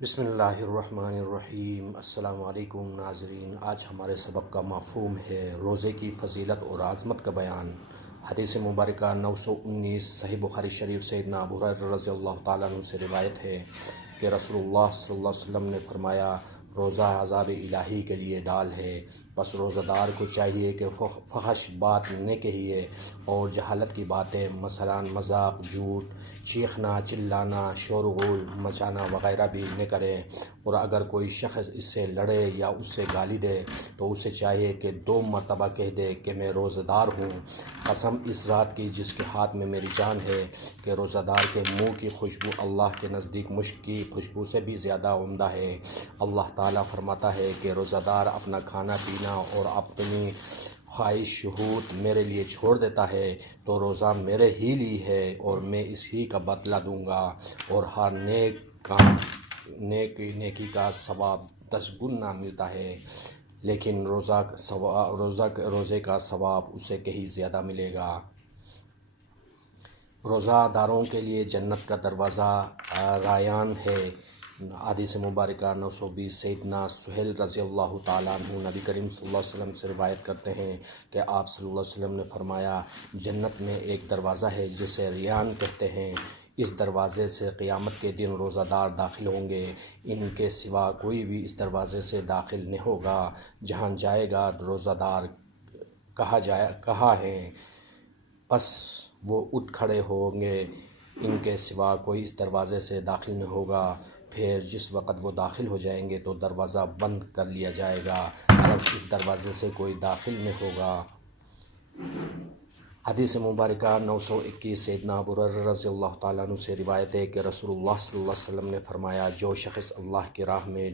بسم اللہ الرحمن الرحیم۔ السلام علیکم ناظرین، آج ہمارے سبق کا مفہوم ہے روزے کی فضیلت اور عظمت کا بیان۔ حدیث مبارکہ 919 صحیح بخاری شریف سیدنا ابو ہریرہ رضی اللہ تعالیٰ عنہ سے روایت ہے کہ رسول اللہ صلی اللہ علیہ وسلم نے فرمایا، روزہ عذاب الہی کے لیے ڈال ہے، بس روزہ دار کو چاہیے کہ فحش بات نہ کہیے اور جہالت کی باتیں مثلا مذاق، جھوٹ، چیخنا، چلانا، شور و غل مچانا وغیرہ بھی نہ کرے، اور اگر کوئی شخص اس سے لڑے یا اس سے گالی دے تو اسے چاہیے کہ 2 مرتبہ کہہ دے کہ میں روزہ دار ہوں، قسم اس ذات کی جس کے ہاتھ میں میری جان ہے کہ روزہ دار کے منہ کی خوشبو اللہ کے نزدیک مشک کی خوشبو سے بھی زیادہ عمدہ ہے۔ اللہ تعالیٰ فرماتا ہے کہ روزہ دار اپنا کھانا پینا اور اپنی خواہش شہوت میرے لیے چھوڑ دیتا ہے تو روزہ میرے ہی لیے ہے اور میں اسی کا بدلہ دوں گا، اور ہر نیک کام نیکی کا ثواب 10 گنا ملتا ہے، لیکن روزے کا ثواب اسے کہیں زیادہ ملے گا۔ روزہ داروں کے لیے جنت کا دروازہ رایان ہے۔ حدیث مبارکہ 920 سیدنا سہیل رضی اللہ تعالیٰ عنہ نبی کریم صلی اللہ علیہ وسلم سے روایت کرتے ہیں کہ آپ صلی اللہ علیہ وسلم نے فرمایا، جنت میں ایک دروازہ ہے جسے ریان کہتے ہیں، اس دروازے سے قیامت کے دن روزہ دار داخل ہوں گے، ان کے سوا کوئی بھی اس دروازے سے داخل نہیں ہوگا۔ جہاں جائے گا روزہ دار کہاں ہیں، پس وہ اٹھ کھڑے ہوں گے، ان کے سوا کوئی اس دروازے سے داخل نہیں ہوگا۔ پھر جس وقت وہ داخل ہو جائیں گے تو دروازہ بند کر لیا جائے گا، بس اس دروازے سے کوئی داخل نہیں ہوگا۔ حدیث مبارکہ 921 سیدنا ابو ہریرہ رضی اللہ تعالیٰ عنہ سے روایت ہے کہ رسول اللہ صلی اللہ علیہ وسلم نے فرمایا، جو شخص اللہ کی راہ میں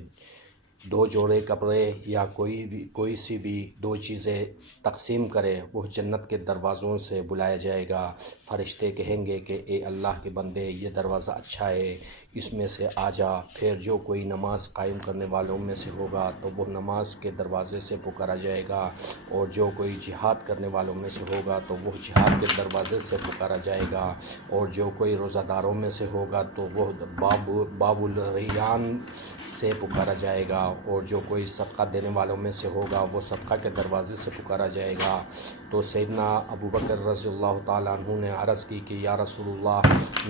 2 جوڑے کپڑے یا کوئی سی بھی 2 چیزیں تقسیم کرے، وہ جنت کے دروازوں سے بلایا جائے گا۔ فرشتے کہیں گے کہ اے اللہ کے بندے، یہ دروازہ اچھا ہے، اس میں سے آ جا۔ پھر جو کوئی نماز قائم کرنے والوں میں سے ہوگا تو وہ نماز کے دروازے سے پکارا جائے گا، اور جو کوئی جہاد کرنے والوں میں سے ہوگا تو وہ جہاد کے دروازے سے پکارا جائے گا، اور جو کوئی روزہ داروں میں سے ہوگا تو وہ باب الریان سے پکارا جائے گا، اور جو کوئی صدقہ دینے والوں میں سے ہوگا وہ صدقہ کے دروازے سے پکارا جائے گا۔ تو سیدنا ابو بکر رضی اللہ تعالیٰ عنہ نے عرض کی کہ یا رسول اللہ،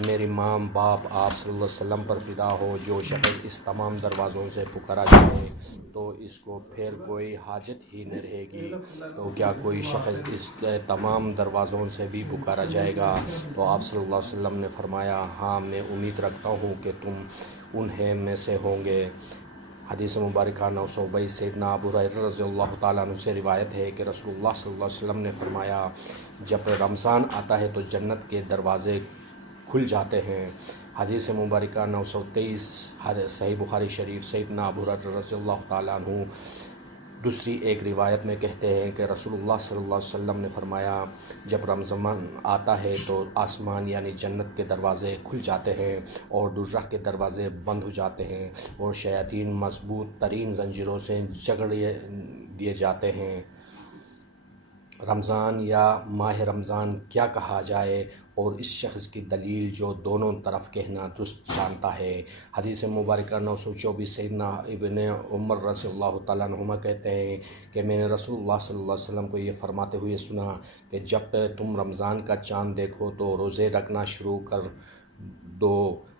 میری ماں باپ آپ صلی اللہ علیہ وسلم پر فدا ہو، جو شخص اس تمام دروازوں سے پکارا جائے تو اس کو پھر کوئی حاجت ہی نہ رہے گی، تو کیا کوئی شخص اس تمام دروازوں سے بھی پکارا جائے گا؟ تو آپ صلی اللہ علیہ وسلم نے فرمایا، ہاں میں امید رکھتا ہوں کہ تم انہیں میں سے ہوں گے۔ حدیث مبارکہ 922 سیدنا ابو ہریرہ رضی اللہ تعالیٰ عنہ سے روایت ہے کہ رسول اللہ صلی اللہ علیہ وسلم نے فرمایا، جب رمضان آتا ہے تو جنت کے دروازے کھل جاتے ہیں۔ حدیث مبارکہ 923 صحیح بخاری شریف سیدنا ابو ہریرہ رضی اللہ تعالیٰ عنہ دوسری ایک روایت میں کہتے ہیں کہ رسول اللہ صلی اللہ علیہ وسلم نے فرمایا، جب رمضان آتا ہے تو آسمان یعنی جنت کے دروازے کھل جاتے ہیں اور دوزخ کے دروازے بند ہو جاتے ہیں، اور شیاطین مضبوط ترین زنجیروں سے جکڑ دیے جاتے ہیں۔ رمضان یا ماہ رمضان کیا کہا جائے، اور اس شخص کی دلیل جو دونوں طرف کہنا درست جانتا ہے۔ حدیث مبارکہ 924 سیدنا ابن عمر رضی اللہ تعالیٰ عنہما کہتے ہیں کہ میں نے رسول اللہ صلی اللہ علیہ وسلم کو یہ فرماتے ہوئے سنا کہ جب تم رمضان کا چاند دیکھو تو روزے رکھنا شروع کر دو،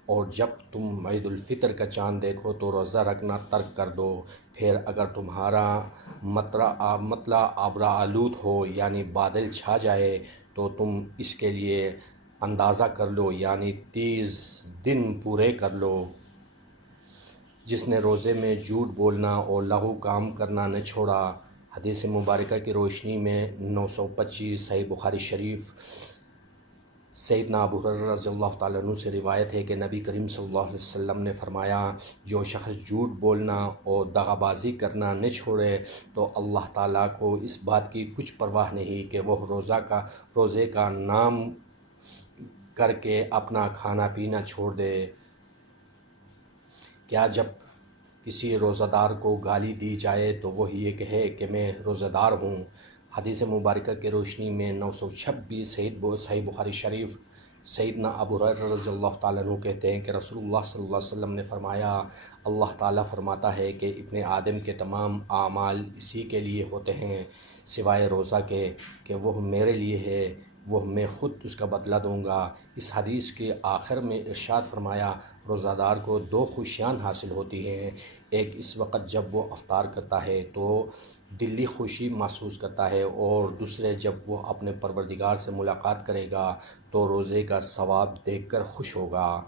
اور جب تم عید الفطر کا چاند دیکھو تو روزہ رکھنا ترک کر دو۔ پھر اگر تمہارا مطلع ابر آلود ہو یعنی بادل چھا جائے تو تم اس کے لیے اندازہ کر لو، یعنی 30 دن پورے کر لو۔ جس نے روزے میں جھوٹ بولنا اور لغو کام کرنا نہ چھوڑا۔ حدیث مبارکہ کی روشنی میں 925 صحیح بخاری شریف سیدنا ابو ہریرہ رضی اللہ تعالیٰ عنہ سے روایت ہے کہ نبی کریم صلی اللہ علیہ وسلم نے فرمایا، جو شخص جھوٹ بولنا اور دغا بازی کرنا نہ چھوڑے تو اللہ تعالیٰ کو اس بات کی کچھ پرواہ نہیں کہ وہ روزے کا نام کر کے اپنا کھانا پینا چھوڑ دے۔ کیا جب کسی روزہ دار کو گالی دی جائے تو وہ یہ کہے کہ میں روزہ دار ہوں؟ حدیث مبارکہ کی روشنی میں 926 صحیح بخاری شریف سیدنا ابو ہریرہ رضی اللہ تعالیٰ عنہ کہتے ہیں کہ رسول اللہ صلی اللہ علیہ وسلم نے فرمایا، اللہ تعالیٰ فرماتا ہے کہ ابن آدم کے تمام اعمال اسی کے لیے ہوتے ہیں سوائے روزہ کے کہ وہ میرے لیے ہے، وہ میں خود اس کا بدلہ دوں گا۔ اس حدیث کے آخر میں ارشاد فرمایا، روزہ دار کو دو خوشیاں حاصل ہوتی ہیں، ایک اس وقت جب وہ افطار کرتا ہے تو دلی خوشی محسوس کرتا ہے، اور دوسرے جب وہ اپنے پروردگار سے ملاقات کرے گا تو روزے کا ثواب دیکھ کر خوش ہوگا۔